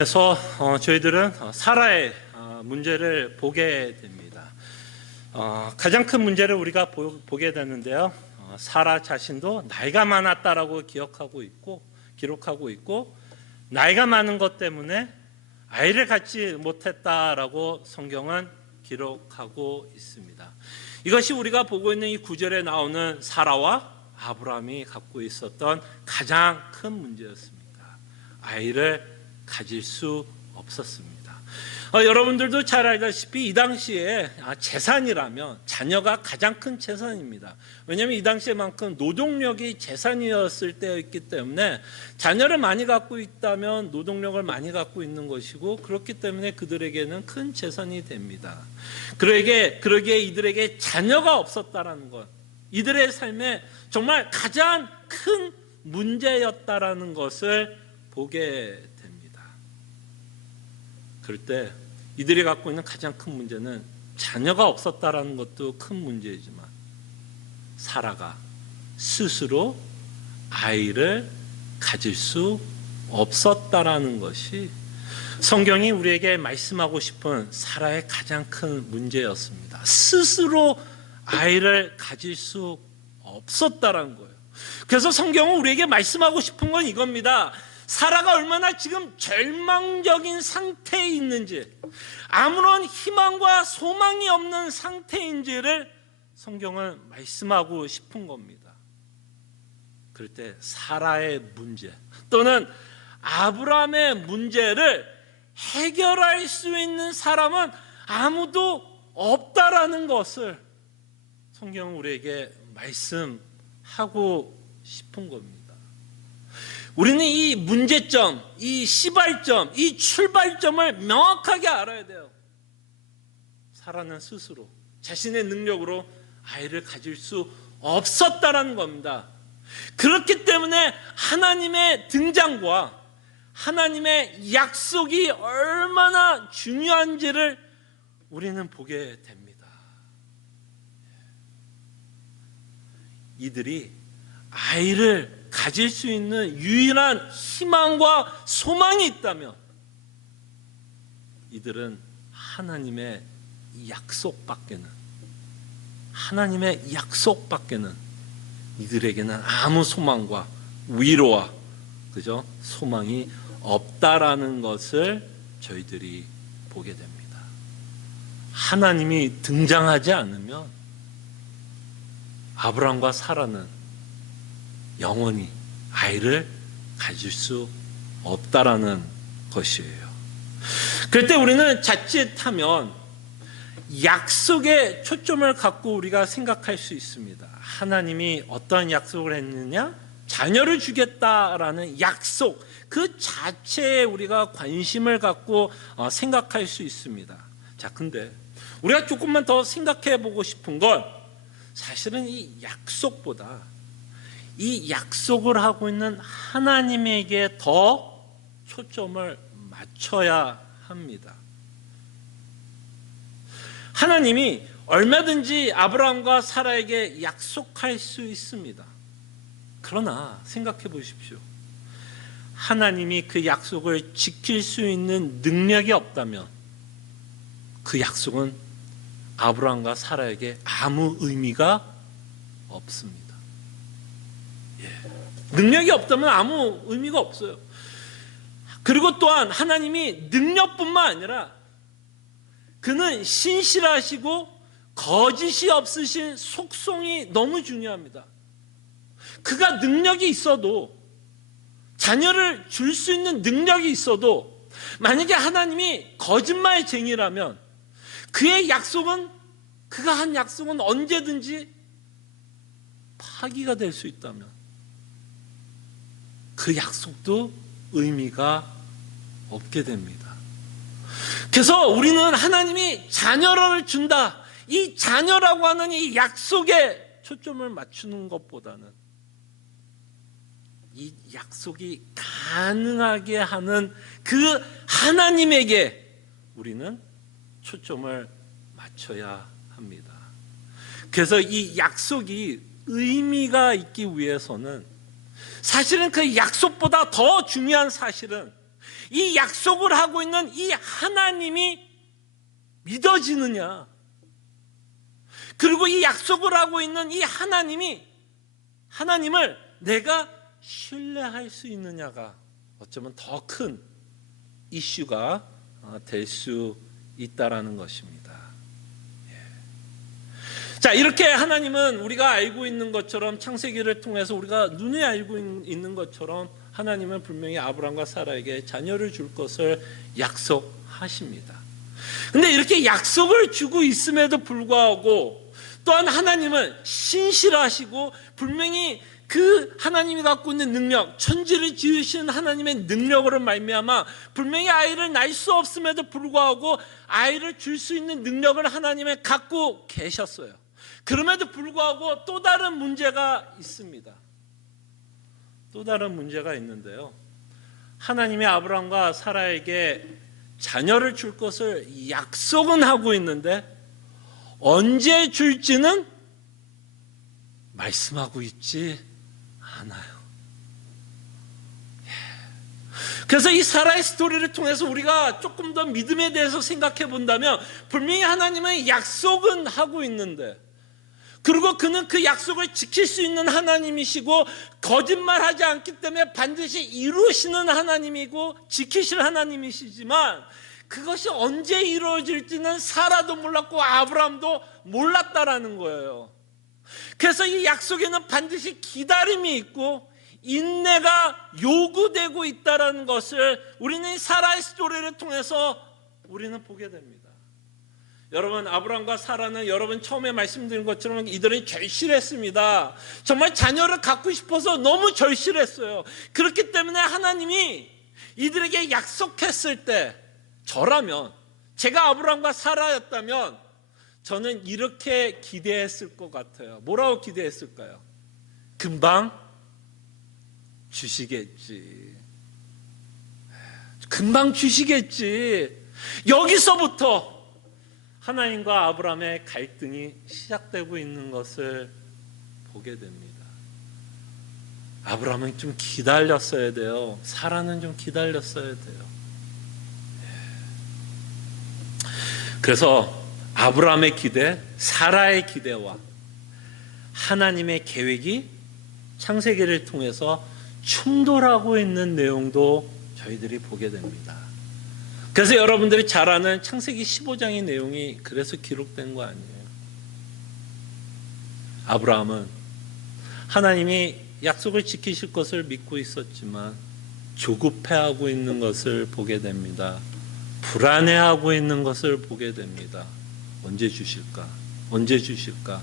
그래서 저희들은 사라의 문제를 보게 됩니다. 가장 큰 문제를 우리가 보게 되는데요. 사라 자신도 나이가 많았다라고 기록하고 있고 나이가 많은 것 때문에 아이를 갖지 못했다라고 성경은 기록하고 있습니다. 이것이 우리가 보고 있는 이 구절에 나오는 사라와 아브라함이 갖고 있었던 가장 큰 문제였습니다. 아이를 가질 수 없었습니다. 여러분들도 잘 알다시피 이 당시에 재산이라면 자녀가 가장 큰 재산입니다. 왜냐하면 이 당시에만큼 노동력이 재산이었을 때였기 때문에 자녀를 많이 갖고 있다면 노동력을 많이 갖고 있는 것이고, 그렇기 때문에 그들에게는 큰 재산이 됩니다. 그러기에 이들에게 자녀가 없었다라는 것, 이들의 삶에 정말 가장 큰 문제였다라는 것을 보게 됩니다. 그럴 때 이들이 갖고 있는 가장 큰 문제는 자녀가 없었다라는 것도 큰 문제이지만 사라가 스스로 아이를 가질 수 없었다라는 것이 성경이 우리에게 말씀하고 싶은 사라의 가장 큰 문제였습니다. 스스로 아이를 가질 수 없었다라는 거예요. 그래서 성경은 우리에게 말씀하고 싶은 건 이겁니다. 사라가 얼마나 지금 절망적인 상태에 있는지, 아무런 희망과 소망이 없는 상태인지를 성경은 말씀하고 싶은 겁니다. 그럴 때 사라의 문제 또는 아브라함의 문제를 해결할 수 있는 사람은 아무도 없다라는 것을 성경은 우리에게 말씀하고 싶은 겁니다. 우리는 이 문제점, 이 시발점, 이 출발점을 명확하게 알아야 돼요. 사라는 스스로 자신의 능력으로 아이를 가질 수 없었다라는 겁니다. 그렇기 때문에 하나님의 등장과 하나님의 약속이 얼마나 중요한지를 우리는 보게 됩니다. 이들이 아이를 가질 수 있는 유일한 희망과 소망이 있다면 이들은 하나님의 약속밖에는 이들에게는 아무 소망과 위로와 소망이 없다라는 것을 저희들이 보게 됩니다. 하나님이 등장하지 않으면 아브라함과 사라는 영원히 아이를 가질 수 없다라는 것이에요. 그럴 때 우리는 자칫하면 약속에 초점을 갖고 우리가 생각할 수 있습니다. 하나님이 어떠한 약속을 했느냐? 자녀를 주겠다라는 약속, 그 자체에 우리가 관심을 갖고 생각할 수 있습니다. 자, 근데 우리가 조금만 더 생각해 보고 싶은 건 사실은 이 약속보다 이 약속을 하고 있는 하나님에게 더 초점을 맞춰야 합니다. 하나님이 얼마든지 아브라함과 사라에게 약속할 수 있습니다. 그러나 생각해 보십시오. 하나님이 그 약속을 지킬 수 있는 능력이 없다면 그 약속은 아브라함과 사라에게 아무 의미가 없습니다. 능력이 없다면 아무 의미가 없어요. 그리고 또한 하나님이 능력뿐만 아니라 그는 신실하시고 거짓이 없으신 속성이 너무 중요합니다. 그가 능력이 있어도, 자녀를 줄 수 있는 능력이 있어도, 만약에 하나님이 거짓말쟁이라면 그의 약속은, 그가 한 약속은 언제든지 파기가 될 수 있다면 그 약속도 의미가 없게 됩니다. 그래서 우리는 하나님이 자녀를 준다, 이 자녀라고 하는 이 약속에 초점을 맞추는 것보다는 이 약속이 가능하게 하는 그 하나님에게 우리는 초점을 맞춰야 합니다. 그래서 이 약속이 의미가 있기 위해서는 사실은 그 약속보다 더 중요한 사실은 이 약속을 하고 있는 이 하나님이 믿어지느냐, 그리고 이 약속을 하고 있는 이 하나님을 내가 신뢰할 수 있느냐가 어쩌면 더 큰 이슈가 될 수 있다라는 것입니다. 자, 이렇게 하나님은 우리가 알고 있는 것처럼 창세기를 통해서 우리가 눈에 알고 있는 것처럼 하나님은 분명히 아브라함과 사라에게 자녀를 줄 것을 약속하십니다. 근데 이렇게 약속을 주고 있음에도 불구하고 또한 하나님은 신실하시고 분명히 그 하나님이 갖고 있는 능력, 천지를 지으신 하나님의 능력으로 말미암아 분명히 아이를 낳을 수 없음에도 불구하고 아이를 줄 수 있는 능력을 하나님은 갖고 계셨어요. 그럼에도 불구하고 또 다른 문제가 있습니다. 또 다른 문제가 있는데요, 하나님이 아브라함과 사라에게 자녀를 줄 것을 약속은 하고 있는데 언제 줄지는 말씀하고 있지 않아요. 그래서 이 사라의 스토리를 통해서 우리가 조금 더 믿음에 대해서 생각해 본다면 분명히 하나님은 약속은 하고 있는데, 그리고 그는 그 약속을 지킬 수 있는 하나님이시고 거짓말하지 않기 때문에 반드시 이루시는 하나님이고 지키실 하나님이시지만 그것이 언제 이루어질지는 사라도 몰랐고 아브라함도 몰랐다라는 거예요. 그래서 이 약속에는 반드시 기다림이 있고 인내가 요구되고 있다는 것을 우리는 이 사라의 스토리를 통해서 우리는 보게 됩니다. 여러분, 아브라함과 사라는 여러분 처음에 말씀드린 것처럼 이들은 절실했습니다. 정말 자녀를 갖고 싶어서 너무 절실했어요. 그렇기 때문에 하나님이 이들에게 약속했을 때, 저라면, 제가 아브라함과 사라였다면 저는 이렇게 기대했을 것 같아요. 뭐라고 기대했을까요? 금방 주시겠지. 금방 주시겠지. 여기서부터 하나님과 아브라함의 갈등이 시작되고 있는 것을 보게 됩니다. 아브라함은 좀 기다렸어야 돼요. 사라는 좀 기다렸어야 돼요. 그래서 아브라함의 기대, 사라의 기대와 하나님의 계획이 창세기를 통해서 충돌하고 있는 내용도 저희들이 보게 됩니다. 그래서 여러분들이 잘 아는 창세기 15장의 내용이 그래서 기록된 거 아니에요. 아브라함은 하나님이 약속을 지키실 것을 믿고 있었지만 조급해하고 있는 것을 보게 됩니다. 불안해하고 있는 것을 보게 됩니다. 언제 주실까? 언제 주실까?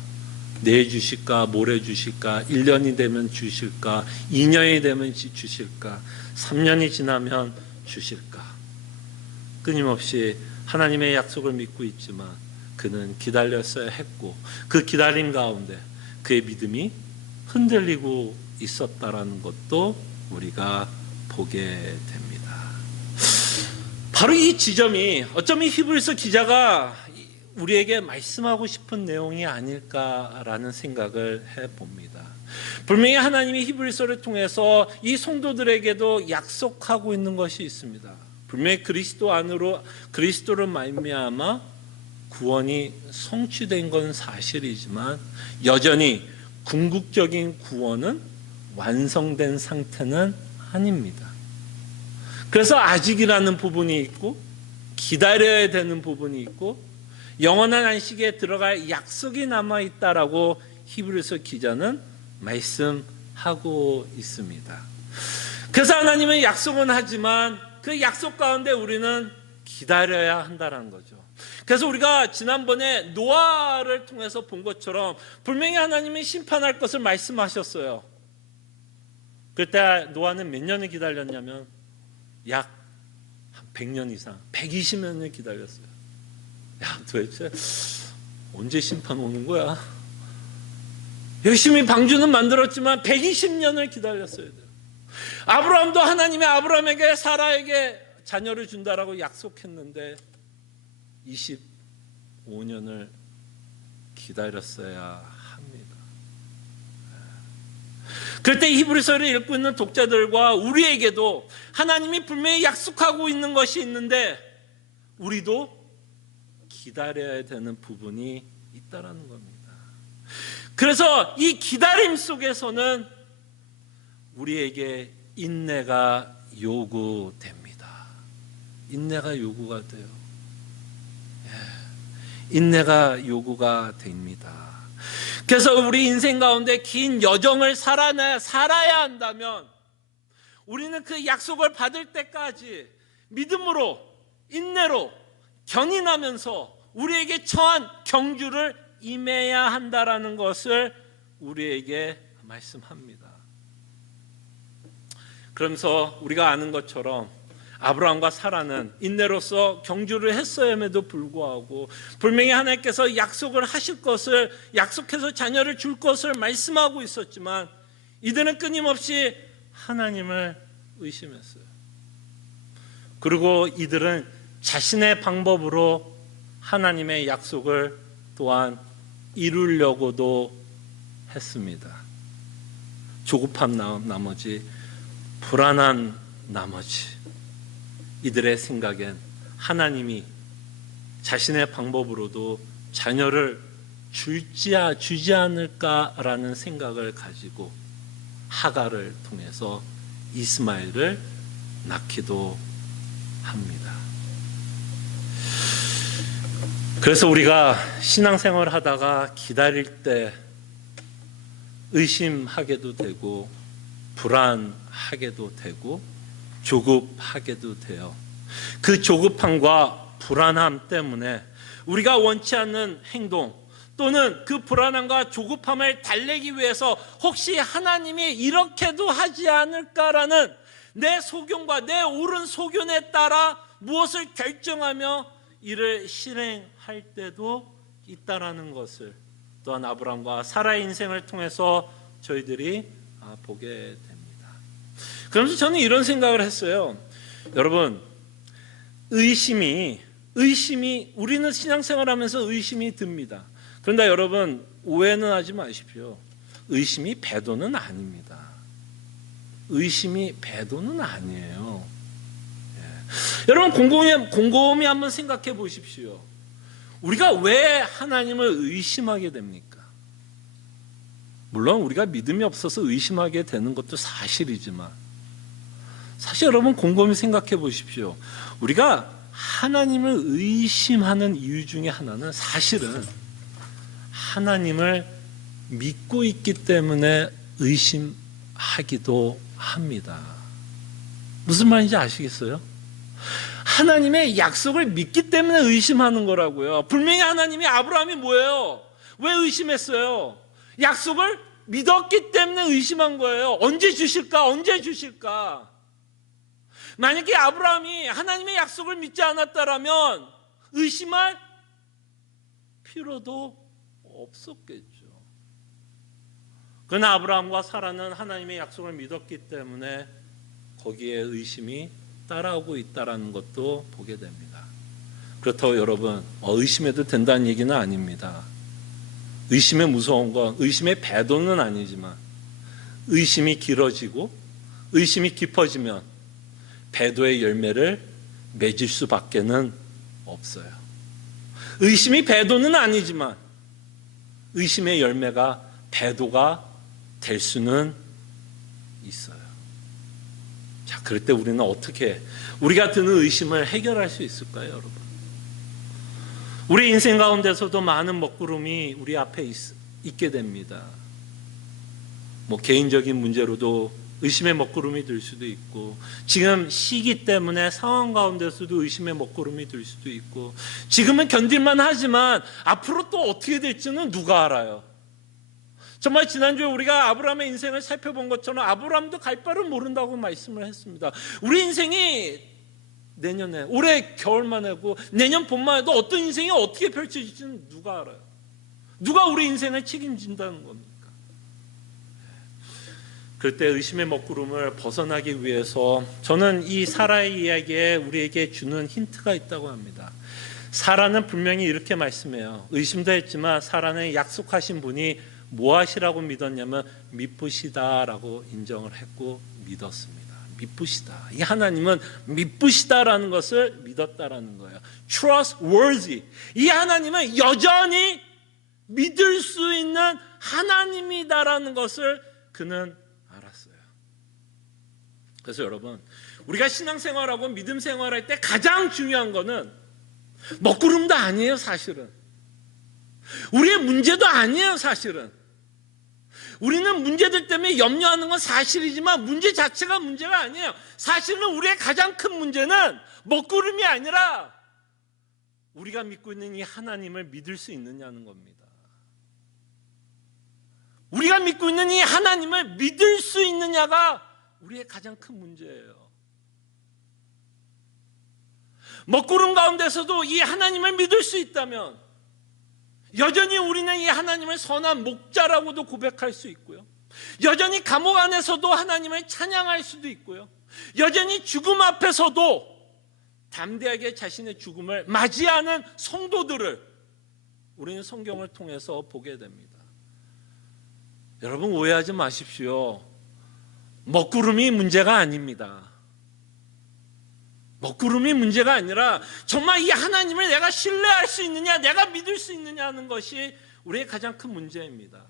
내일 주실까? 모레 주실까? 1년이 되면 주실까? 2년이 되면 주실까? 3년이 지나면 주실까? 끊임없이 하나님의 약속을 믿고 있지만 그는 기다렸어야 했고 그 기다림 가운데 그의 믿음이 흔들리고 있었다라는 것도 우리가 보게 됩니다. 바로 이 지점이 어쩌면 히브리서 기자가 우리에게 말씀하고 싶은 내용이 아닐까라는 생각을 해봅니다. 분명히 하나님이 히브리서를 통해서 이 성도들에게도 약속하고 있는 것이 있습니다. 분명히 그리스도 안으로 그리스도를 말미암아 구원이 성취된 건 사실이지만 여전히 궁극적인 구원은 완성된 상태는 아닙니다. 그래서 아직이라는 부분이 있고 기다려야 되는 부분이 있고 영원한 안식에 들어갈 약속이 남아있다라고 히브리서 기자는 말씀하고 있습니다. 그래서 하나님은 약속은 하지만 그 약속 가운데 우리는 기다려야 한다는 거죠. 그래서 우리가 지난번에 노아를 통해서 본 것처럼 분명히 하나님이 심판할 것을 말씀하셨어요. 그때 노아는 몇 년을 기다렸냐면 약 100년 이상, 120년을 기다렸어요. 야, 도대체 언제 심판 오는 거야? 열심히 방주는 만들었지만 120년을 기다렸어야 돼요. 아브라함도 하나님의 아브라함에게 사라에게 자녀를 준다라고 약속했는데 25년을 기다렸어야 합니다. 그럴 때 히브리서를 읽고 있는 독자들과 우리에게도 하나님이 분명히 약속하고 있는 것이 있는데 우리도 기다려야 되는 부분이 있다라는 겁니다. 그래서 이 기다림 속에서는 우리에게 인내가 요구됩니다. 인내가 요구가 돼요. 인내가 요구가 됩니다. 그래서 우리 인생 가운데 긴 여정을 살아야 한다면 우리는 그 약속을 받을 때까지 믿음으로, 인내로 견인하면서 우리에게 처한 경주를 임해야 한다라는 것을 우리에게 말씀합니다. 그러면서 우리가 아는 것처럼 아브라함과 사라는 인내로서 경주를 했어야에도 불구하고 분명히 하나님께서 약속을 하실 것을, 약속해서 자녀를 줄 것을 말씀하고 있었지만 이들은 끊임없이 하나님을 의심했어요. 그리고 이들은 자신의 방법으로 하나님의 약속을 또한 이루려고도 했습니다. 조급한 나머지, 불안한 나머지 이들의 생각엔 하나님이 자신의 방법으로도 자녀를 주지 않을까라는 생각을 가지고 하갈을 통해서 이스마엘을 낳기도 합니다. 그래서 우리가 신앙생활을 하다가 기다릴 때 의심하게도 되고 불안하게도 되고 조급하게도 돼요. 그 조급함과 불안함 때문에 우리가 원치 않는 행동 또는 그 불안함과 조급함을 달래기 위해서 혹시 하나님이 이렇게도 하지 않을까라는 내 소견과 내 옳은 소견에 따라 무엇을 결정하며 이를 실행할 때도 있다라는 것을 또한 아브라함과 사라의 인생을 통해서 저희들이 보게 됩니다. 그러면서 저는 이런 생각을 했어요. 여러분, 의심이 우리는 신앙생활하면서 의심이 듭니다. 그런데 여러분 오해는 하지 마십시오. 의심이 배도는 아닙니다. 의심이 배도는 아니에요. 여러분 곰곰이 한번 생각해 보십시오. 우리가 왜 하나님을 의심하게 됩니까? 물론 우리가 믿음이 없어서 의심하게 되는 것도 사실이지만 사실 여러분 곰곰이 생각해 보십시오. 우리가 하나님을 의심하는 이유 중에 하나는 사실은 하나님을 믿고 있기 때문에 의심하기도 합니다. 무슨 말인지 아시겠어요? 하나님의 약속을 믿기 때문에 의심하는 거라고요. 분명히 하나님이 아브라함이 뭐예요? 왜 의심했어요? 약속을 믿었기 때문에 의심한 거예요. 언제 주실까? 언제 주실까? 만약에 아브라함이 하나님의 약속을 믿지 않았다면 의심할 필요도 없었겠죠. 그러나 아브라함과 사라는 하나님의 약속을 믿었기 때문에 거기에 의심이 따라오고 있다는 것도 보게 됩니다. 그렇다고 여러분 의심해도 된다는 얘기는 아닙니다. 의심의 무서운 건 의심의 배도는 아니지만 의심이 길어지고 의심이 깊어지면 배도의 열매를 맺을 수밖에는 없어요. 의심이 배도는 아니지만 의심의 열매가 배도가 될 수는 있어요. 자, 그럴 때 우리는 어떻게 우리가 드는 의심을 해결할 수 있을까요, 여러분? 우리 인생 가운데서도 많은 먹구름이 우리 앞에 있게 됩니다. 개인적인 문제로도 의심의 먹구름이 들 수도 있고 지금 시기 때문에 상황 가운데서도 의심의 먹구름이 들 수도 있고 지금은 견딜만 하지만 앞으로 또 어떻게 될지는 누가 알아요. 정말 지난주에 우리가 아브라함의 인생을 살펴본 것처럼 아브라함도 갈 바를 모른다고 말씀을 했습니다. 우리 인생이 내년에 올해 겨울만 해도 내년 봄만 해도 어떤 인생이 어떻게 펼쳐질지는 누가 알아요. 누가 우리 인생을 책임진다는 겁니까? 그럴 때 의심의 먹구름을 벗어나기 위해서 저는 이 사라의 이야기에 우리에게 주는 힌트가 있다고 합니다. 사라는 분명히 이렇게 말씀해요. 의심도 했지만 사라는 약속하신 분이 무엇이라고 믿었냐면 미쁘시다라고 인정을 했고 믿었습니다. 미쁘시다. 이 하나님은 미쁘시다라는 것을 믿었다라는 거예요. trustworthy. 이 하나님은 여전히 믿을 수 있는 하나님이다라는 것을 그는 알았어요. 그래서 여러분, 우리가 신앙생활하고 믿음 생활할 때 가장 중요한 거는 먹구름도 아니에요, 사실은. 우리의 문제도 아니에요, 사실은. 우리는 문제들 때문에 염려하는 건 사실이지만 문제 자체가 문제가 아니에요. 사실은 우리의 가장 큰 문제는 먹구름이 아니라 우리가 믿고 있는 이 하나님을 믿을 수 있느냐는 겁니다. 우리가 믿고 있는 이 하나님을 믿을 수 있느냐가 우리의 가장 큰 문제예요. 먹구름 가운데서도 이 하나님을 믿을 수 있다면 여전히 우리는 이 하나님을 선한 목자라고도 고백할 수 있고요. 여전히 감옥 안에서도 하나님을 찬양할 수도 있고요. 여전히 죽음 앞에서도 담대하게 자신의 죽음을 맞이하는 성도들을 우리는 성경을 통해서 보게 됩니다. 여러분, 오해하지 마십시오. 먹구름이 문제가 아닙니다. 먹구름이 문제가 아니라 정말 이 하나님을 내가 신뢰할 수 있느냐, 내가 믿을 수 있느냐 하는 것이 우리의 가장 큰 문제입니다.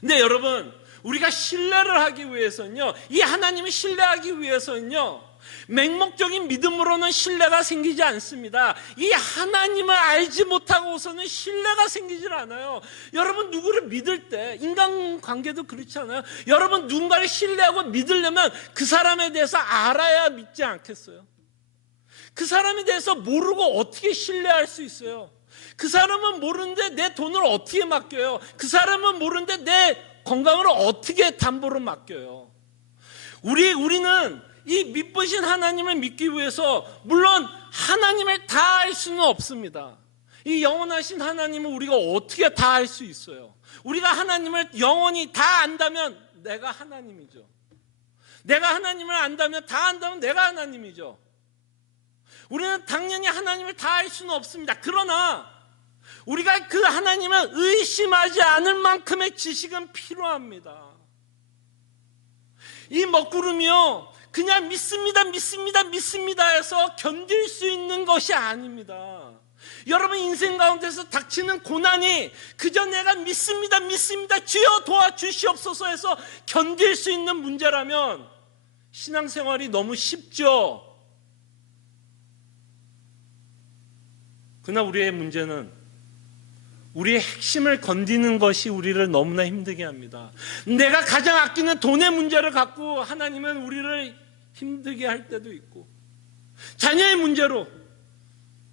근데 여러분, 우리가 신뢰를 하기 위해서는요, 이 하나님을 신뢰하기 위해서는요, 맹목적인 믿음으로는 신뢰가 생기지 않습니다. 이 하나님을 알지 못하고서는 신뢰가 생기질 않아요. 여러분, 누구를 믿을 때, 인간관계도 그렇지 않아요? 여러분, 누군가를 신뢰하고 믿으려면 그 사람에 대해서 알아야 믿지 않겠어요? 그 사람에 대해서 모르고 어떻게 신뢰할 수 있어요? 그 사람은 모르는데 내 돈을 어떻게 맡겨요? 그 사람은 모르는데 내 건강을 어떻게 담보로 맡겨요? 우리는 이 믿으신 하나님을 믿기 위해서 물론 하나님을 다 알 수는 없습니다. 이 영원하신 하나님을 우리가 어떻게 다 알 수 있어요? 우리가 하나님을 영원히 다 안다면 내가 하나님이죠. 내가 하나님을 안다면, 다 안다면 내가 하나님이죠. 우리는 당연히 하나님을 다 알 수는 없습니다. 그러나 우리가 그 하나님을 의심하지 않을 만큼의 지식은 필요합니다. 이 먹구름이요, 그냥 믿습니다 해서 견딜 수 있는 것이 아닙니다. 여러분, 인생 가운데서 닥치는 고난이 그저 내가 믿습니다 주여 도와주시옵소서 해서 견딜 수 있는 문제라면 신앙생활이 너무 쉽죠. 그러나 우리의 문제는 우리의 핵심을 건드리는 것이 우리를 너무나 힘들게 합니다. 내가 가장 아끼는 돈의 문제를 갖고 하나님은 우리를 힘들게 할 때도 있고, 자녀의 문제로,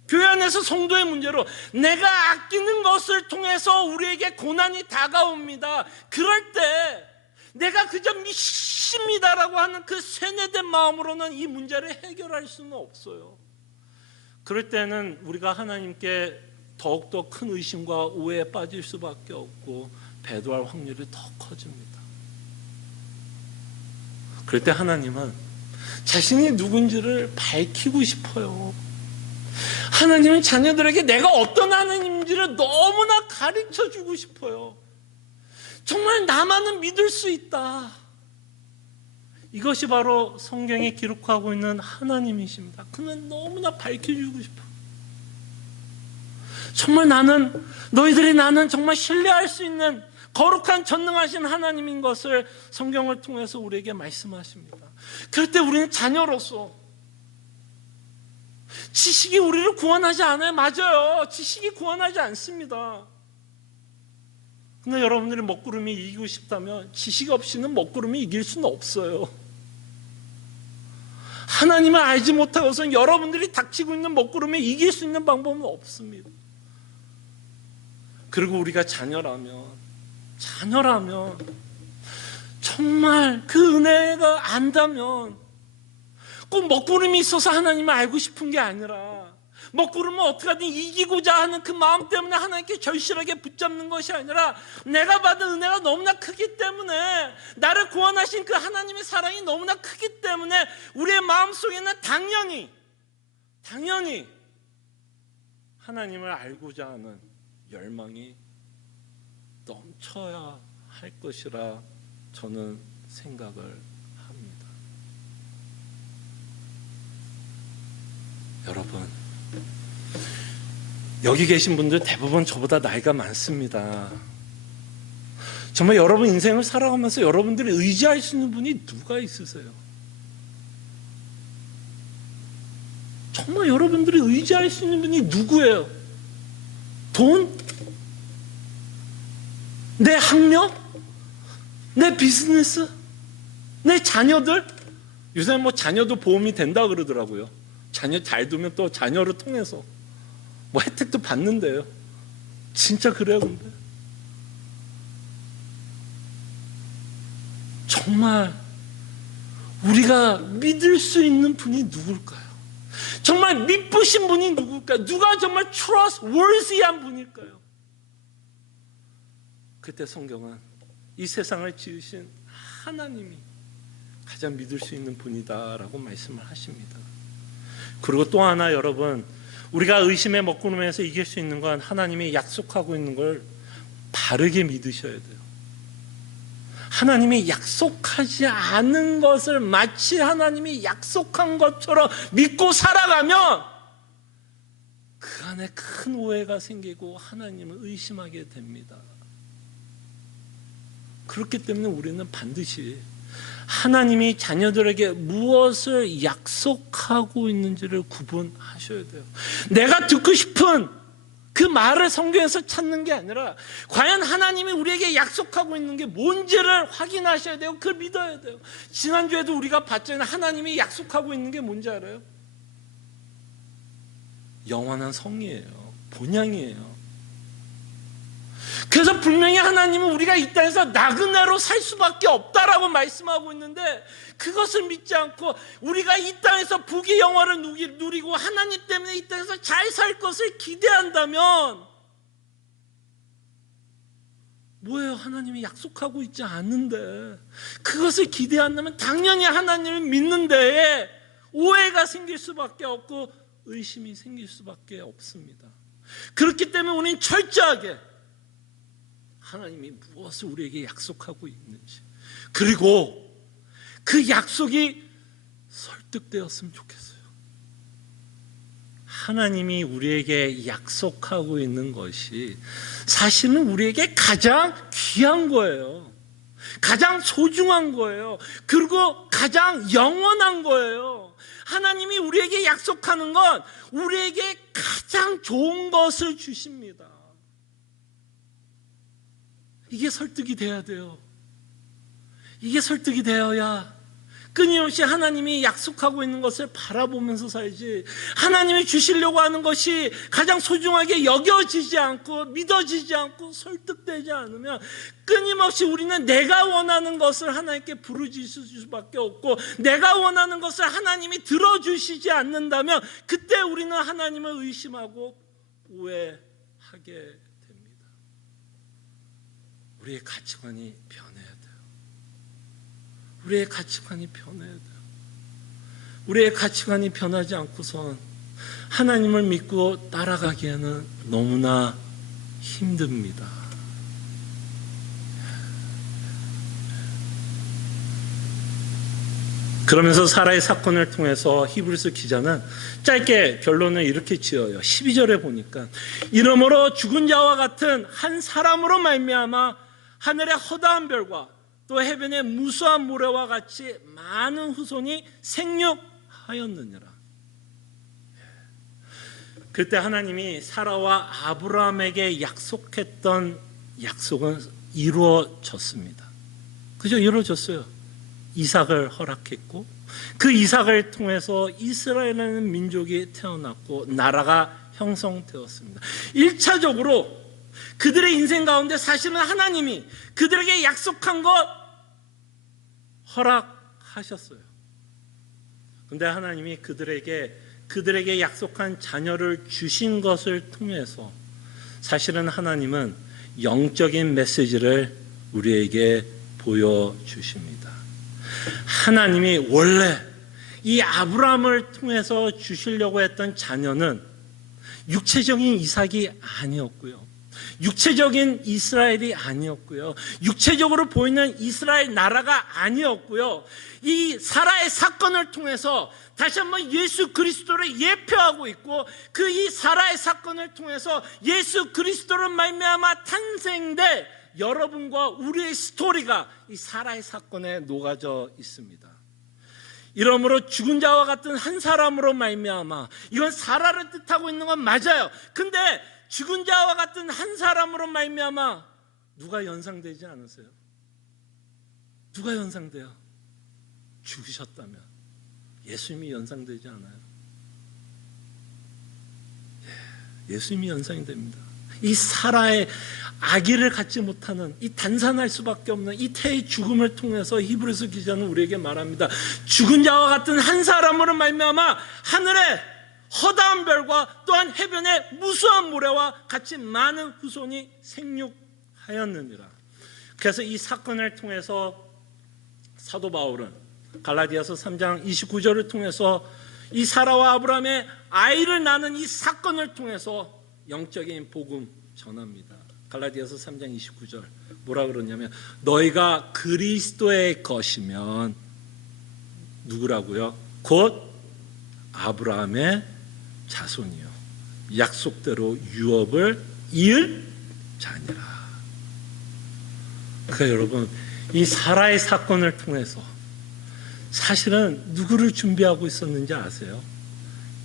교회 안에서 성도의 문제로 내가 아끼는 것을 통해서 우리에게 고난이 다가옵니다. 그럴 때 내가 그저 믿습니다라고 하는 그 세뇌된 마음으로는 이 문제를 해결할 수는 없어요. 그럴 때는 우리가 하나님께 더욱더 큰 의심과 오해에 빠질 수밖에 없고 배도할 확률이 더 커집니다. 그럴 때 하나님은 자신이 누군지를 밝히고 싶어요. 하나님은 자녀들에게 내가 어떤 하나님인지를 너무나 가르쳐주고 싶어요. 정말 나만은 믿을 수 있다. 이것이 바로 성경에 기록하고 있는 하나님이십니다. 그는 너무나 밝혀주고 싶어요. 정말 너희들이 정말 신뢰할 수 있는 거룩한 전능하신 하나님인 것을 성경을 통해서 우리에게 말씀하십니다. 그럴 때 우리는 자녀로서 지식이 우리를 구원하지 않아요. 맞아요. 지식이 구원하지 않습니다. 근데 여러분들이 먹구름이 이기고 싶다면 지식 없이는 먹구름이 이길 수는 없어요. 하나님을 알지 못하고서는 여러분들이 닥치고 있는 먹구름을 이길 수 있는 방법은 없습니다. 그리고 우리가 자녀라면 정말 그 은혜가 안다면 꼭 먹구름이 있어서 하나님을 알고 싶은 게 아니라 먹구름을 어떻게든 이기고자 하는 그 마음 때문에 하나님께 절실하게 붙잡는 것이 아니라 내가 받은 은혜가 너무나 크기 때문에, 나를 구원하신 그 하나님의 사랑이 너무나 크기 때문에 우리의 마음속에는 당연히 하나님을 알고자 하는 열망이 넘쳐야 할 것이라 저는 생각을 합니다. 여러분, 여기 계신 분들 대부분 저보다 나이가 많습니다. 정말 여러분 인생을 살아가면서 여러분들이 의지할 수 있는 분이 누가 있으세요? 정말 여러분들이 의지할 수 있는 분이 누구예요? 돈? 내 학력? 내 비즈니스? 내 자녀들? 요새 뭐 자녀도 보험이 된다 그러더라고요. 자녀 잘 두면 또 자녀를 통해서 뭐 혜택도 받는데요. 진짜 그래요, 근데? 정말 우리가 믿을 수 있는 분이 누굴까요? 정말 믿으신 분이 누굴까요? 누가 정말 trustworthy한 분일까요? 그때 성경은 이 세상을 지으신 하나님이 가장 믿을 수 있는 분이다라고 말씀을 하십니다. 그리고 또 하나 여러분, 우리가 의심의 먹구름에서 이길 수 있는 건 하나님이 약속하고 있는 걸 바르게 믿으셔야 돼요. 하나님이 약속하지 않은 것을 마치 하나님이 약속한 것처럼 믿고 살아가면 그 안에 큰 오해가 생기고 하나님을 의심하게 됩니다. 그렇기 때문에 우리는 반드시 하나님이 자녀들에게 무엇을 약속하고 있는지를 구분하셔야 돼요. 내가 듣고 싶은 그 말을 성경에서 찾는 게 아니라 과연 하나님이 우리에게 약속하고 있는 게 뭔지를 확인하셔야 돼요. 그걸 믿어야 돼요. 지난주에도 우리가 봤잖아요. 하나님이 약속하고 있는 게 뭔지 알아요? 영원한 성이에요. 본향이에요. 그래서 분명히 하나님은 우리가 이 땅에서 나그네로 살 수밖에 없다라고 말씀하고 있는데 그것을 믿지 않고 우리가 이 땅에서 부귀 영화를 누리고 하나님 때문에 이 땅에서 잘 살 것을 기대한다면 뭐예요? 하나님이 약속하고 있지 않는데 그것을 기대한다면 당연히 하나님을 믿는 데에 오해가 생길 수밖에 없고 의심이 생길 수밖에 없습니다. 그렇기 때문에 우리는 철저하게 하나님이 무엇을 우리에게 약속하고 있는지 그리고 그 약속이 설득되었으면 좋겠어요. 하나님이 우리에게 약속하고 있는 것이 사실은 우리에게 가장 귀한 거예요. 가장 소중한 거예요. 그리고 가장 영원한 거예요. 하나님이 우리에게 약속하는 건 우리에게 가장 좋은 것을 주십니다. 이게 설득이 돼야 돼요. 이게 설득이 되어야 끊임없이 하나님이 약속하고 있는 것을 바라보면서 살지, 하나님이 주시려고 하는 것이 가장 소중하게 여겨지지 않고 믿어지지 않고 설득되지 않으면 끊임없이 우리는 내가 원하는 것을 하나님께 부르짖을 수밖에 없고 내가 원하는 것을 하나님이 들어주시지 않는다면 그때 우리는 하나님을 의심하고 오해하게 됩니다. 우리의 가치관이 변해야 돼요. 우리의 가치관이 변해야 돼요. 우리의 가치관이 변하지 않고선 하나님을 믿고 따라가기에는 너무나 힘듭니다. 그러면서 사라의 사건을 통해서 히브리서 기자는 짧게 결론을 이렇게 지어요. 12절에 보니까 이러므로 죽은 자와 같은 한 사람으로 말미암아 하늘의 허다한 별과 또 해변의 무수한 모래와 같이 많은 후손이 생육하였느니라. 그때 하나님이 사라와 아브라함에게 약속했던 약속은 이루어졌습니다. 그죠? 이루어졌어요. 이삭을 허락했고 그 이삭을 통해서 이스라엘이라는 민족이 태어났고 나라가 형성되었습니다. 1차적으로 그들의 인생 가운데 사실은 하나님이 그들에게 약속한 것 허락하셨어요. 그런데 하나님이 그들에게 약속한 자녀를 주신 것을 통해서 사실은 하나님은 영적인 메시지를 우리에게 보여주십니다. 하나님이 원래 이 아브라함을 통해서 주시려고 했던 자녀는 육체적인 이삭이 아니었고요. 육체적인 이스라엘이 아니었고요. 육체적으로 보이는 이스라엘 나라가 아니었고요. 이 사라의 사건을 통해서 다시 한번 예수 그리스도를 예표하고 있고, 그 이 사라의 사건을 통해서 예수 그리스도를 말미암아 탄생될 여러분과 우리의 스토리가 이 사라의 사건에 녹아져 있습니다. 이러므로 죽은 자와 같은 한 사람으로 말미암아, 이건 사라를 뜻하고 있는 건 맞아요. 근데 죽은 자와 같은 한 사람으로 말미암아 누가 연상되지 않으세요? 누가 연상돼요? 죽으셨다면 예수님이 연상되지 않아요? 예수님이 연상이 됩니다. 이 사라의 아기를 갖지 못하는, 이 단산할 수밖에 없는 이 태의 죽음을 통해서 히브리서 기자는 우리에게 말합니다. 죽은 자와 같은 한 사람으로 말미암아 하늘의 허다한 별과 또한 해변의 무수한 모래와 같이 많은 후손이 생육하였느니라. 그래서 이 사건을 통해서 사도 바울은 갈라디아서 3장 29절을 통해서 이 사라와 아브라함의 아이를 낳는 이 사건을 통해서 영적인 복음 전합니다. 갈라디아서 3장 29절 뭐라 그러냐면, 너희가 그리스도의 것이면 누구라고요? 곧 아브라함의 자손이요, 약속대로 유업을 이을 자니라. 그러니까 여러분, 이 사라의 사건을 통해서 사실은 누구를 준비하고 있었는지 아세요?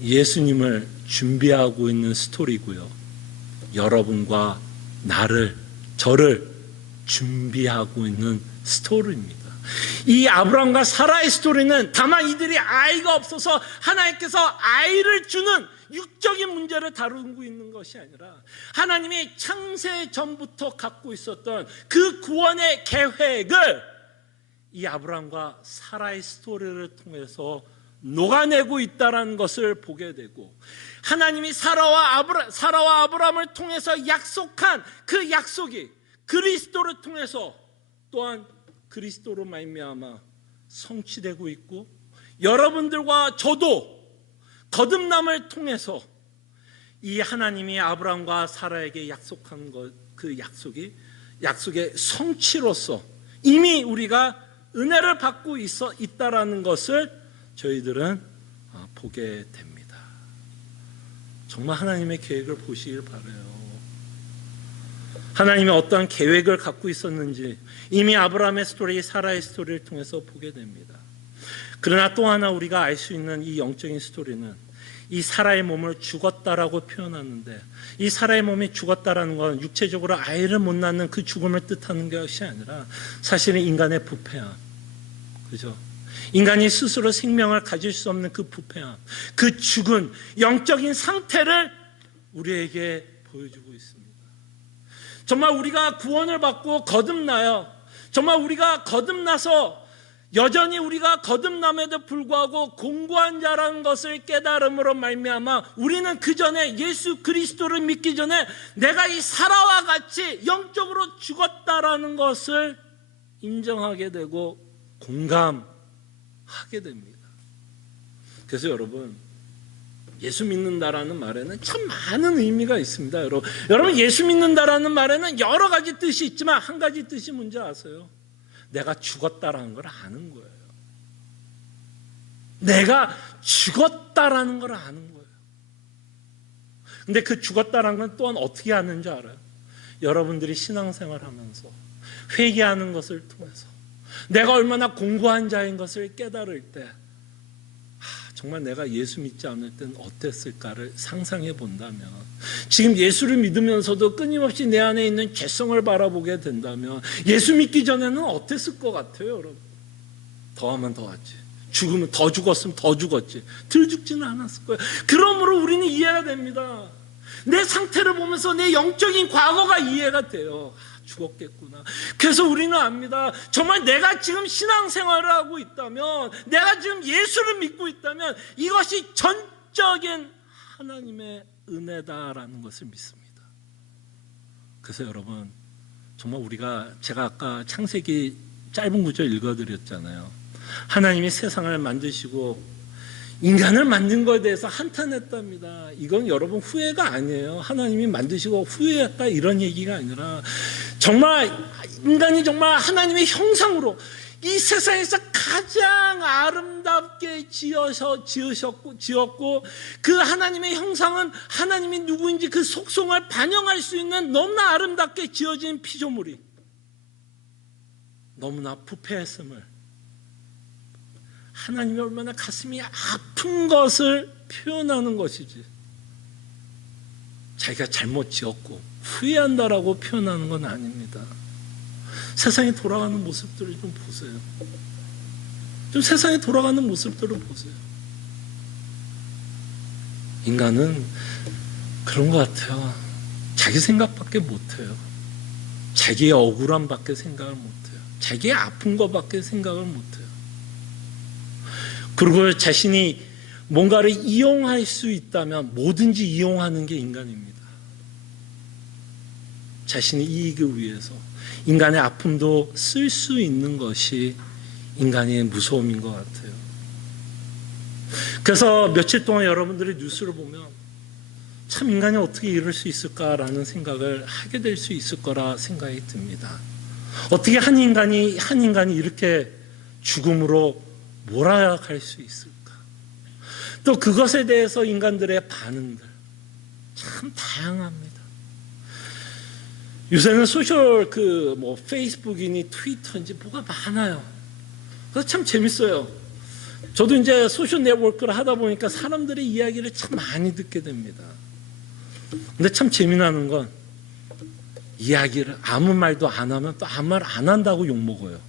예수님을 준비하고 있는 스토리고요, 여러분과 저를 준비하고 있는 스토리입니다. 이 아브라함과 사라의 스토리는 다만 이들이 아이가 없어서 하나님께서 아이를 주는 육적인 문제를 다루고 있는 것이 아니라, 하나님이 창세 전부터 갖고 있었던 그 구원의 계획을 이 아브라함과 사라의 스토리를 통해서 녹아내고 있다는 것을 보게 되고, 하나님이 사라와 아브라함을 통해서 약속한 그 약속이 그리스도를 통해서 또한 그리스도로 말미암아 성취되고 있고, 여러분들과 저도 거듭남을 통해서 이 하나님이 아브라함과 사라에게 약속한 그 약속의 성취로서 이미 우리가 은혜를 받고 있다라는 것을 저희들은 보게 됩니다. 정말 하나님의 계획을 보시길 바라요. 하나님이 어떠한 계획을 갖고 있었는지 이미 아브라함의 스토리, 사라의 스토리를 통해서 보게 됩니다. 그러나 또 하나 우리가 알 수 있는 이 영적인 스토리는, 이 사라의 몸을 죽었다라고 표현하는데, 이 사라의 몸이 죽었다라는 건 육체적으로 아이를 못 낳는 그 죽음을 뜻하는 것이 아니라 사실은 인간의 부패함, 그죠? 인간이 스스로 생명을 가질 수 없는 그 부패함, 그 죽은 영적인 상태를 우리에게 보여주고 있습니다. 정말 우리가 구원을 받고 거듭나요. 정말 우리가 거듭나서 여전히 우리가 거듭남에도 불구하고 공고한 자라는 것을 깨달음으로 말미암아 우리는 그 전에 예수 그리스도를 믿기 전에 내가 이 사라와 같이 영적으로 죽었다라는 것을 인정하게 되고 공감하게 됩니다. 그래서 여러분, 예수 믿는다라는 말에는 참 많은 의미가 있습니다. 여러분, 예수 믿는다라는 말에는 여러 가지 뜻이 있지만 한 가지 뜻이 뭔지 아세요? 내가 죽었다라는 걸 아는 거예요. 내가 죽었다라는 걸 아는 거예요. 근데 그 죽었다라는 건 또한 어떻게 아는 줄 알아요? 여러분들이 신앙생활하면서 회개하는 것을 통해서 내가 얼마나 공고한 자인 것을 깨달을 때, 정말 내가 예수 믿지 않을 때는 어땠을까를 상상해 본다면, 지금 예수를 믿으면서도 끊임없이 내 안에 있는 죄성을 바라보게 된다면 예수 믿기 전에는 어땠을 것 같아요, 여러분? 더하면 더하지, 죽으면 더 죽었으면 더 죽었지, 덜 죽지는 않았을 거예요. 그러므로 우리는 이해가 됩니다. 내 상태를 보면서 내 영적인 과거가 이해가 돼요. 죽었겠구나. 그래서 우리는 압니다. 정말 내가 지금 신앙생활을 하고 있다면, 내가 지금 예수를 믿고 있다면 이것이 전적인 하나님의 은혜다라는 것을 믿습니다. 그래서 여러분, 정말 제가 아까 창세기 짧은 구절 읽어드렸잖아요. 하나님이 세상을 만드시고 인간을 만든 것에 대해서 한탄했답니다. 이건 여러분 후회가 아니에요. 하나님이 만드시고 후회했다 이런 얘기가 아니라 정말 인간이 정말 하나님의 형상으로 이 세상에서 가장 아름답게 지었고 그 하나님의 형상은 하나님이 누구인지 그 속성을 반영할 수 있는 너무나 아름답게 지어진 피조물이 너무나 부패했음을, 하나님이 얼마나 가슴이 아픈 것을 표현하는 것이지, 자기가 잘못 지었고 후회한다라고 표현하는 건 아닙니다. 세상이 돌아가는 모습들을 좀 보세요. 좀 세상이 돌아가는 모습들을 보세요. 인간은 그런 것 같아요. 자기 생각밖에 못해요. 자기의 억울함밖에 생각을 못해요. 자기의 아픈 것밖에 생각을 못해요. 그리고 자신이 뭔가를 이용할 수 있다면 뭐든지 이용하는 게 인간입니다. 자신의 이익을 위해서 인간의 아픔도 쓸 수 있는 것이 인간의 무서움인 것 같아요. 그래서 며칠 동안 여러분들이 뉴스를 보면 참 인간이 어떻게 이럴 수 있을까라는 생각을 하게 될 수 있을 거라 생각이 듭니다. 어떻게 한 인간이 이렇게 죽음으로 몰아갈 수 있을까? 또 그것에 대해서 인간들의 반응들 참 다양합니다. 요새는 소셜 페이스북이니 트위터인지 뭐가 많아요. 그래서 참 재밌어요. 저도 이제 소셜 네트워크를 하다 보니까 사람들의 이야기를 참 많이 듣게 됩니다. 근데 참 재미나는 건 이야기를 아무 말도 안 하면 또 아무 말 안 한다고 욕먹어요.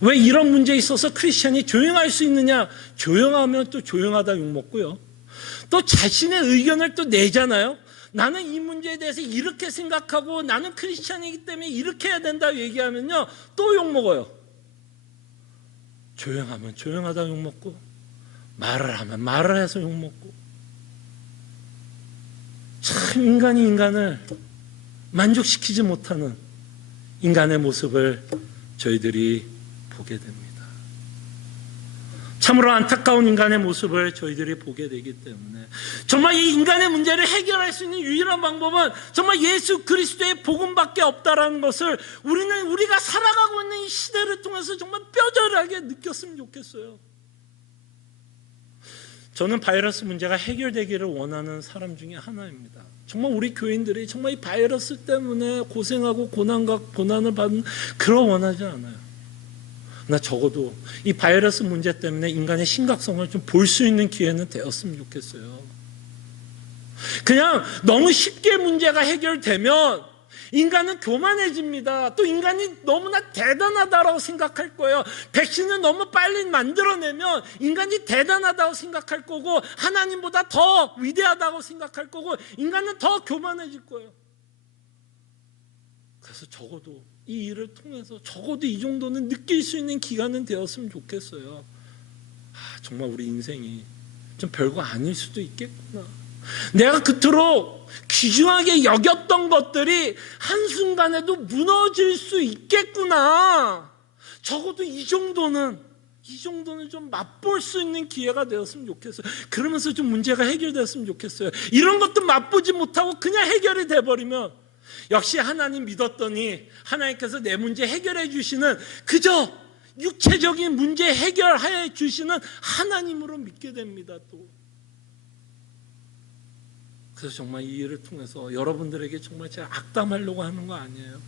왜 이런 문제에 있어서 크리스천이 조용할 수 있느냐? 조용하면 또 조용하다 욕먹고요. 또 자신의 의견을 또 내잖아요. 나는 이 문제에 대해서 이렇게 생각하고 나는 크리스천이기 때문에 이렇게 해야 된다 얘기하면요 또 욕먹어요. 조용하면 조용하다 욕먹고 말을 하면 말을 해서 욕먹고, 참 인간이 인간을 만족시키지 못하는 인간의 모습을 저희들이 보게 됩니다. 참으로 안타까운 인간의 모습을 저희들이 보게 되기 때문에 정말 이 인간의 문제를 해결할 수 있는 유일한 방법은 정말 예수 그리스도의 복음밖에 없다라는 것을 우리가 살아가고 있는 이 시대를 통해서 정말 뼈저리하게 느꼈으면 좋겠어요. 저는 바이러스 문제가 해결되기를 원하는 사람 중에 하나입니다. 정말 우리 교인들이 정말 이 바이러스 때문에 고생하고 고난을 받는 그런 원하지 않아요. 나 적어도 이 바이러스 문제 때문에 인간의 심각성을 좀 볼 수 있는 기회는 되었으면 좋겠어요. 그냥 너무 쉽게 문제가 해결되면 인간은 교만해집니다. 또 인간이 너무나 대단하다고 생각할 거예요. 백신을 너무 빨리 만들어내면 인간이 대단하다고 생각할 거고 하나님보다 더 위대하다고 생각할 거고 인간은 더 교만해질 거예요. 그래서 적어도 이 일을 통해서 적어도 이 정도는 느낄 수 있는 기간은 되었으면 좋겠어요. 정말 우리 인생이 좀 별거 아닐 수도 있겠구나. 내가 그토록 귀중하게 여겼던 것들이 한순간에도 무너질 수 있겠구나. 적어도 이 정도는 좀 맛볼 수 있는 기회가 되었으면 좋겠어요. 그러면서 좀 문제가 해결됐으면 좋겠어요. 이런 것도 맛보지 못하고 그냥 해결이 돼버리면 역시 하나님 믿었더니 하나님께서 내 문제 해결해 주시는 그저 육체적인 문제 해결해 주시는 하나님으로 믿게 됩니다. 또 그래서 정말 이 일을 통해서 여러분들에게 정말 제가 악담하려고 하는 거 아니에요.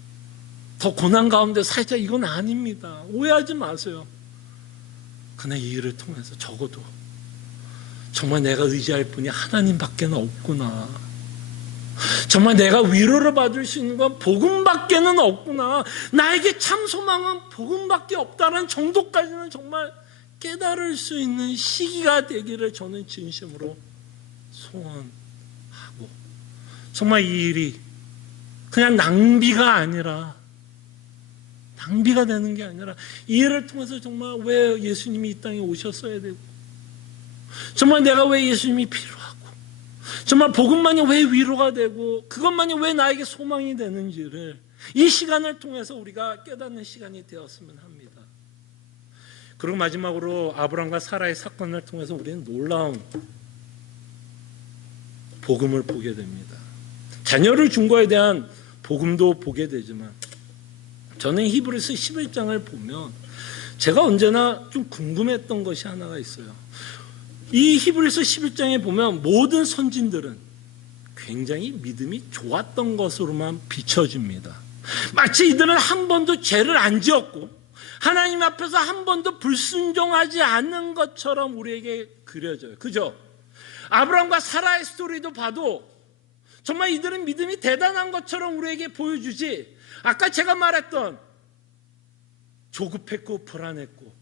더 고난 가운데 살자 이건 아닙니다. 오해하지 마세요. 그러나 이 일을 통해서 적어도 정말 내가 의지할 분이 하나님밖에 없구나. 정말 내가 위로를 받을 수 있는 건 복음밖에는 없구나. 나에게 참 소망은 복음밖에 없다는 정도까지는 정말 깨달을 수 있는 시기가 되기를 저는 진심으로 소원하고, 정말 이 일이 그냥 낭비가 되는 게 아니라 이 일을 통해서 정말 왜 예수님이 이 땅에 오셨어야 되고, 정말 내가 왜 예수님이 필요하고, 정말 복음만이 왜 위로가 되고 그것만이 왜 나에게 소망이 되는지를 이 시간을 통해서 우리가 깨닫는 시간이 되었으면 합니다. 그리고 마지막으로 아브라함과 사라의 사건을 통해서 우리는 놀라운 복음을 보게 됩니다. 자녀를 준 거에 대한 복음도 보게 되지만 저는 히브리서 11장을 보면 제가 언제나 좀 궁금했던 것이 하나가 있어요. 이 히브리서 11장에 보면 모든 선진들은 굉장히 믿음이 좋았던 것으로만 비춰집니다. 마치 이들은 한 번도 죄를 안 지었고 하나님 앞에서 한 번도 불순종하지 않는 것처럼 우리에게 그려져요. 그죠? 아브라함과 사라의 스토리도 봐도 정말 이들은 믿음이 대단한 것처럼 우리에게 보여주지, 아까 제가 말했던 조급했고 불안했고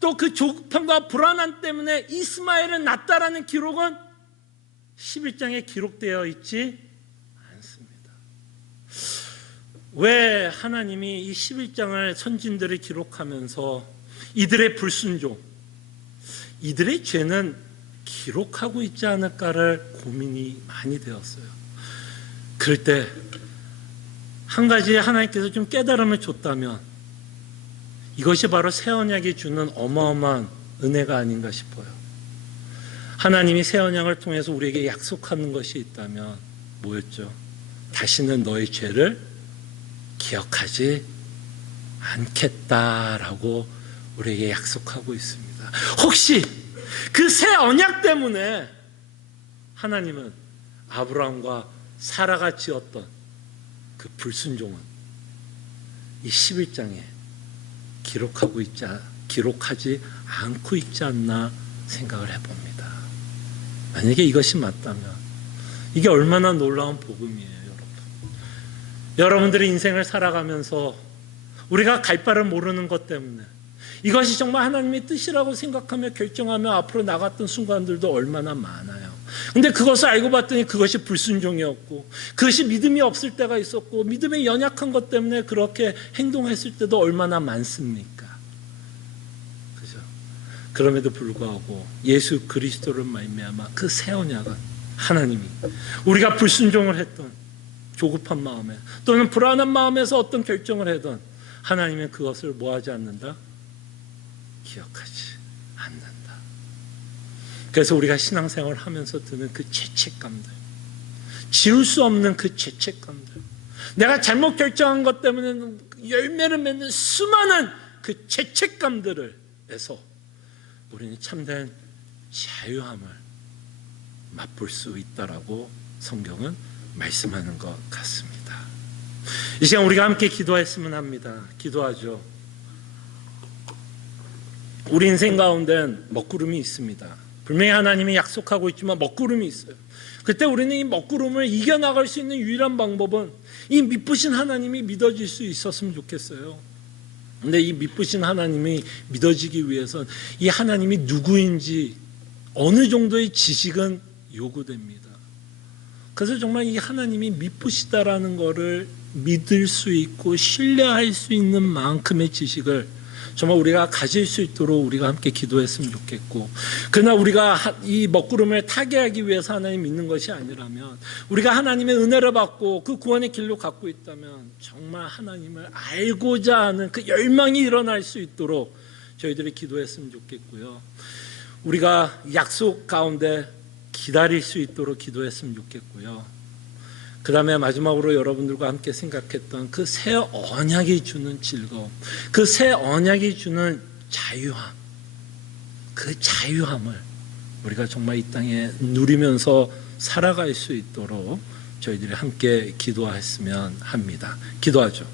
또 그 조급함과 불안함 때문에 이스마엘은 낳았다라는 기록은 11장에 기록되어 있지 않습니다. 왜 하나님이 이 11장을 선진들을 기록하면서 이들의 불순종, 이들의 죄는 기록하고 있지 않을까를 고민이 많이 되었어요. 그럴 때 한 가지 하나님께서 좀 깨달음을 줬다면 이것이 바로 새 언약이 주는 어마어마한 은혜가 아닌가 싶어요. 하나님이 새 언약을 통해서 우리에게 약속하는 것이 있다면 뭐였죠? 다시는 너의 죄를 기억하지 않겠다라고 우리에게 약속하고 있습니다. 혹시 그 새 언약 때문에 하나님은 아브라함과 사라가 지었던 그 불순종은 이 11장에 기록하지 않고 있지 않나 생각을 해봅니다. 만약에 이것이 맞다면 이게 얼마나 놀라운 복음이에요, 여러분. 여러분들의 인생을 살아가면서 우리가 갈 바를 모르는 것 때문에 이것이 정말 하나님의 뜻이라고 생각하며 결정하며 앞으로 나갔던 순간들도 얼마나 많아요. 근데 그것을 알고 봤더니 그것이 불순종이었고 그것이 믿음이 없을 때가 있었고 믿음의 연약한 것 때문에 그렇게 행동했을 때도 얼마나 많습니까? 그죠? 그럼에도 불구하고 예수 그리스도를 말미암아 그 새 언약은 하나님이 우리가 불순종을 했던 조급한 마음에 또는 불안한 마음에서 어떤 결정을 하던 하나님은 그것을 뭐하지 않는다? 기억하지 않는다. 그래서 우리가 신앙생활을 하면서 드는 그 죄책감들, 지울 수 없는 그 죄책감들, 내가 잘못 결정한 것 때문에 열매를 맺는 수많은 그 죄책감들에서 우리는 참된 자유함을 맛볼 수 있다라고 성경은 말씀하는 것 같습니다. 이 시간 우리가 함께 기도했으면 합니다. 기도하죠. 우리 인생 가운데는 먹구름이 있습니다. 분명히 하나님이 약속하고 있지만 먹구름이 있어요. 그때 우리는 이 먹구름을 이겨나갈 수 있는 유일한 방법은 이 미쁘신 하나님이 믿어질 수 있었으면 좋겠어요. 근데 이 미쁘신 하나님이 믿어지기 위해서는 이 하나님이 누구인지 어느 정도의 지식은 요구됩니다. 그래서 정말 이 하나님이 미쁘시다라는 것을 믿을 수 있고 신뢰할 수 있는 만큼의 지식을 정말 우리가 가질 수 있도록 우리가 함께 기도했으면 좋겠고, 그러나 우리가 이 먹구름을 타게 하기 위해서 하나님 믿는 것이 아니라면 우리가 하나님의 은혜를 받고 그 구원의 길로 갖고 있다면 정말 하나님을 알고자 하는 그 열망이 일어날 수 있도록 저희들이 기도했으면 좋겠고요. 우리가 약속 가운데 기다릴 수 있도록 기도했으면 좋겠고요. 그 다음에 마지막으로 여러분들과 함께 생각했던 그 새 언약이 주는 즐거움, 그 새 언약이 주는 자유함, 그 자유함을 우리가 정말 이 땅에 누리면서 살아갈 수 있도록 저희들이 함께 기도했으면 합니다. 기도하죠.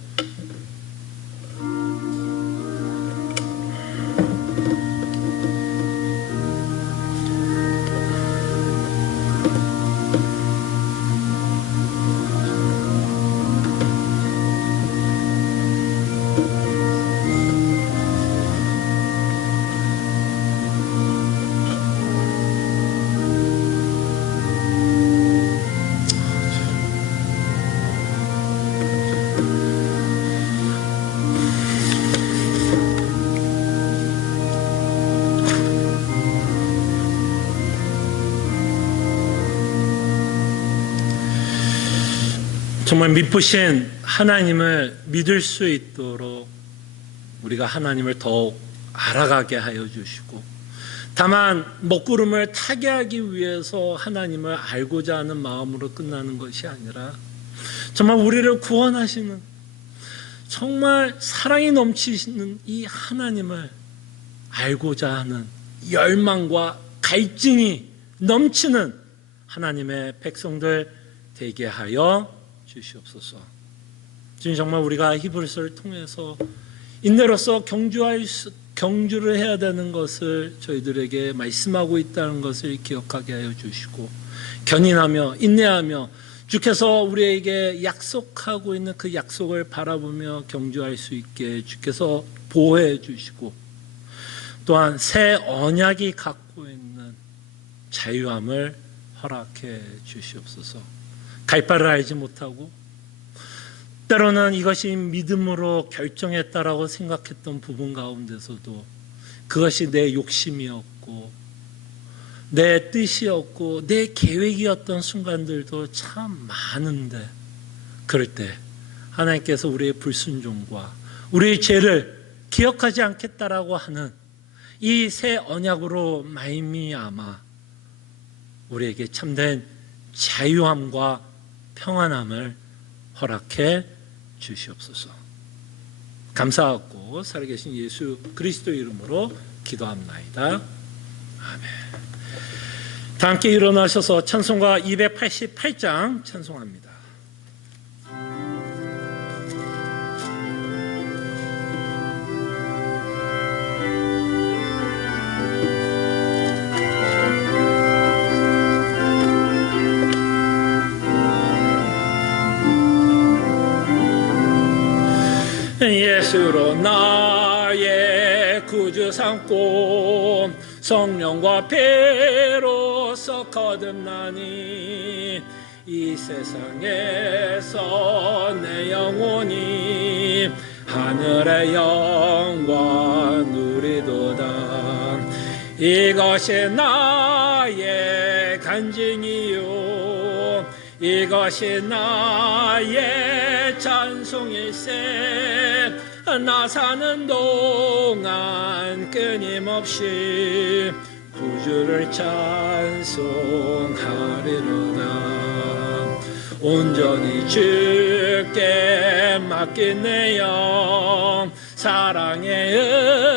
정말 미쁘신 하나님을 믿을 수 있도록 우리가 하나님을 더욱 알아가게 하여 주시고, 다만 먹구름을 타게 하기 위해서 하나님을 알고자 하는 마음으로 끝나는 것이 아니라 정말 우리를 구원하시는, 정말 사랑이 넘치시는 이 하나님을 알고자 하는 열망과 갈증이 넘치는 하나님의 백성들 되게 하여 주시옵소서. 지금 정말 우리가 히브리서를 통해서 인내로서 경주를 해야 되는 것을 저희들에게 말씀하고 있다는 것을 기억하게 하여 주시고, 견인하며 인내하며 주께서 우리에게 약속하고 있는 그 약속을 바라보며 경주할 수 있게 주께서 보호해 주시고, 또한 새 언약이 갖고 있는 자유함을 허락해 주시옵소서. 갈 바를 알지 못하고 때로는 이것이 믿음으로 결정했다라고 생각했던 부분 가운데서도 그것이 내 욕심이었고 내 뜻이었고 내 계획이었던 순간들도 참 많은데, 그럴 때 하나님께서 우리의 불순종과 우리의 죄를 기억하지 않겠다라고 하는 이 새 언약으로 말미암아 우리에게 참된 자유함과 평안함을 허락해 주시옵소서. 감사하고 살아계신 예수 그리스도 이름으로 기도합나이다. 아멘. 다 함께 일어나셔서 찬송가 288장 찬송합니다. 예수로 나의 구주 삼고 성령과 피로써 거듭나니 이 세상에서 내 영혼이 하늘의 영광 누리도다. 이것이 나의 간증이요 이것이 나의 찬송일세. 나 사는 동안 끊임없이 구주를 찬송하리로다. 온전히 주께 맡긴 내 영, 사랑의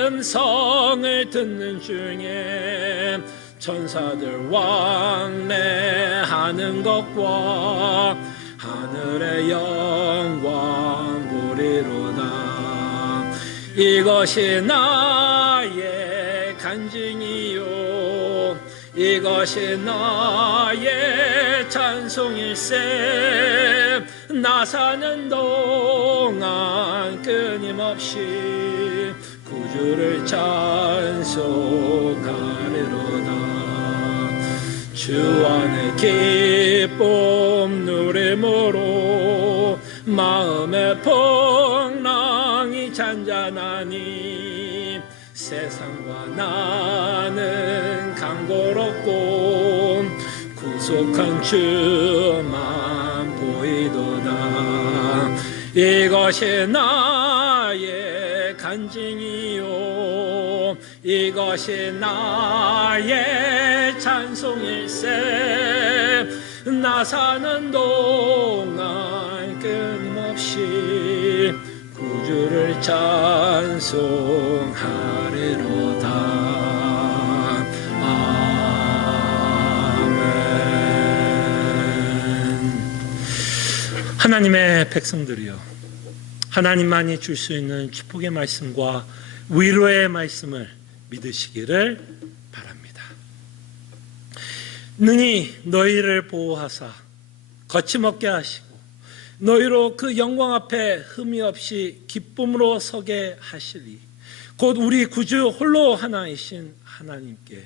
음성을 듣는 중에 천사들 왕래하는 것과 하늘의 영광 보리로다. 이것이 나의 간증이요 이것이 나의 찬송일세. 나 사는 동안 끊임없이 구주를 찬송하리로다. 주 안의 기쁨 누림으로 마음의 풍랑이 잔잔하니 세상과 나는 강고롭고 구속한 주만 보이도다. 이것이 나의 간증이요 이것이 나의 찬송일세. 나 사는 동안 끊임없이 구주를 찬송하리로다. 아멘. 하나님의 백성들이여, 하나님만이 줄 수 있는 축복의 말씀과 위로의 말씀을 믿으시기를 바랍니다. 능히 너희를 보호하사 거침없게 하시고 너희로 그 영광 앞에 흠이 없이 기쁨으로 서게 하시리. 곧 우리 구주 홀로 하나이신 하나님께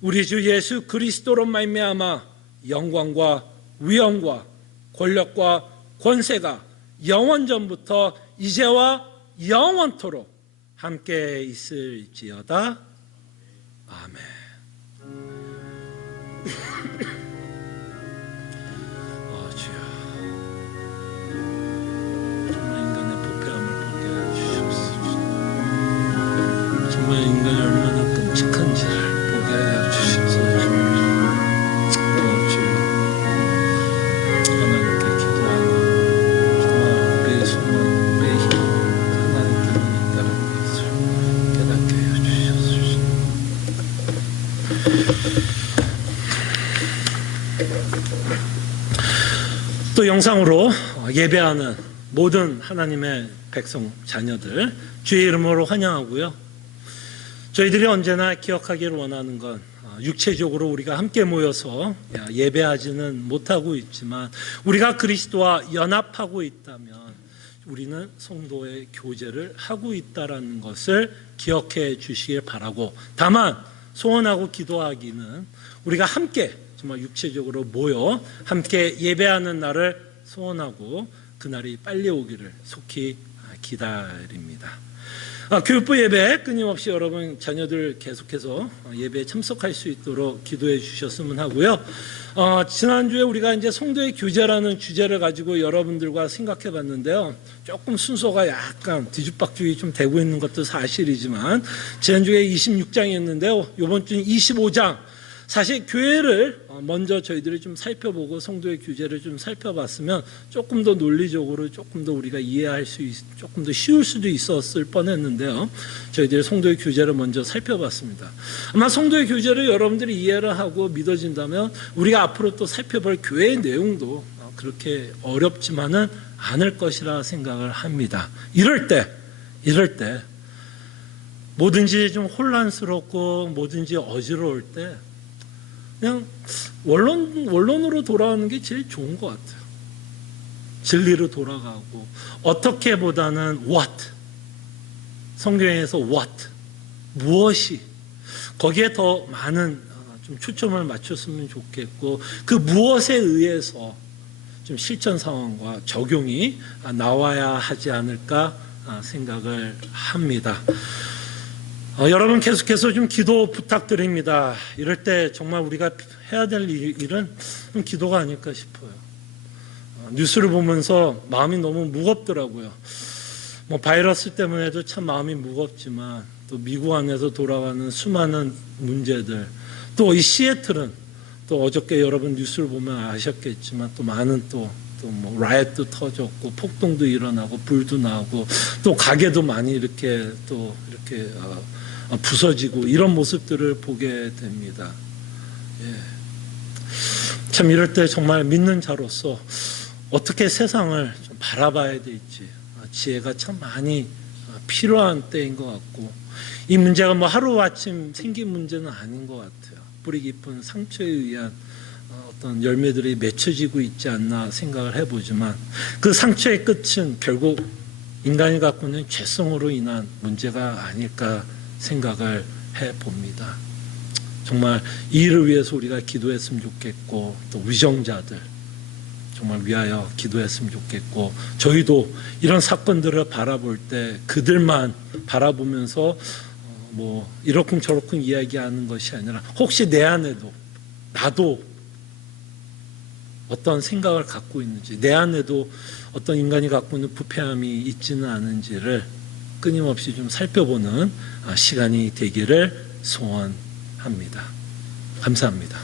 우리 주 예수 그리스도로 말미암아 영광과 위엄과 권력과 권세가 영원전부터 이제와 영원토록 함께 있을지어다. 아멘. 주여, 정말 인간의 부패함을 보게 해주시옵소서. 정말 또 영상으로 예배하는 모든 하나님의 백성 자녀들 주의 이름으로 환영하고요. 저희들이 언제나 기억하기를 원하는 건 육체적으로 우리가 함께 모여서 예배하지는 못하고 있지만 우리가 그리스도와 연합하고 있다면 우리는 성도의 교제를 하고 있다는 것을 기억해 주시길 바라고, 다만 소원하고 기도하기는 우리가 함께 정말 육체적으로 모여 함께 예배하는 날을 소원하고 그날이 빨리 오기를 속히 기다립니다. 교육부 예배 끊임없이 여러분 자녀들 계속해서 예배에 참석할 수 있도록 기도해 주셨으면 하고요. 지난주에 우리가 이제 성도의 교제라는 주제를 가지고 여러분들과 생각해 봤는데요. 조금 순서가 약간 뒤죽박죽이 좀 되고 있는 것도 사실이지만 지난주에 26장이었는데요. 이번 주는 25장. 사실 교회를 먼저 저희들이 좀 살펴보고 성도의 교제를 좀 살펴봤으면 조금 더 논리적으로 조금 더 우리가 이해할 수 조금 더 쉬울 수도 있었을 뻔했는데요. 저희들이 성도의 교제를 먼저 살펴봤습니다. 아마 성도의 교제를 여러분들이 이해를 하고 믿어진다면 우리가 앞으로 또 살펴볼 교회의 내용도 그렇게 어렵지만은 않을 것이라 생각을 합니다. 이럴 때 뭐든지 좀 혼란스럽고 뭐든지 어지러울 때 그냥 원론으로 돌아가는 게 제일 좋은 것 같아요. 진리로 돌아가고 어떻게보다는 what, 성경에서 what, 무엇이, 거기에 더 많은 좀 초점을 맞췄으면 좋겠고 그 무엇에 의해서 좀 실천 상황과 적용이 나와야 하지 않을까 생각을 합니다. 여러분 계속해서 좀 기도 부탁드립니다. 이럴 때 정말 우리가 해야 될 일은 좀 기도가 아닐까 싶어요. 뉴스를 보면서 마음이 너무 무겁더라고요. 바이러스 때문에도 참 마음이 무겁지만 또 미국 안에서 돌아가는 수많은 문제들, 또 이 시애틀은 또 어저께 여러분 뉴스를 보면 아셨겠지만 또 많은 라이엇도 터졌고 폭동도 일어나고 불도 나고 또 가게도 많이 이렇게 부서지고 이런 모습들을 보게 됩니다. 참 이럴 때 정말 믿는 자로서 어떻게 세상을 좀 바라봐야 될지 지혜가 참 많이 필요한 때인 것 같고, 이 문제가 하루아침 생긴 문제는 아닌 것 같아요. 뿌리 깊은 상처에 의한 어떤 열매들이 맺혀지고 있지 않나 생각을 해보지만 그 상처의 끝은 결국 인간이 갖고 있는 죄성으로 인한 문제가 아닐까 생각을 해봅니다. 정말 이 일을 위해서 우리가 기도했으면 좋겠고 또 위정자들 정말 위하여 기도했으면 좋겠고, 저희도 이런 사건들을 바라볼 때 그들만 바라보면서 이러쿵저러쿵 이야기하는 것이 아니라 혹시 내 안에도 나도 어떤 생각을 갖고 있는지, 내 안에도 어떤 인간이 갖고 있는 부패함이 있지는 않은지를 끊임없이 좀 살펴보는 시간이 되기를 소원합니다. 감사합니다.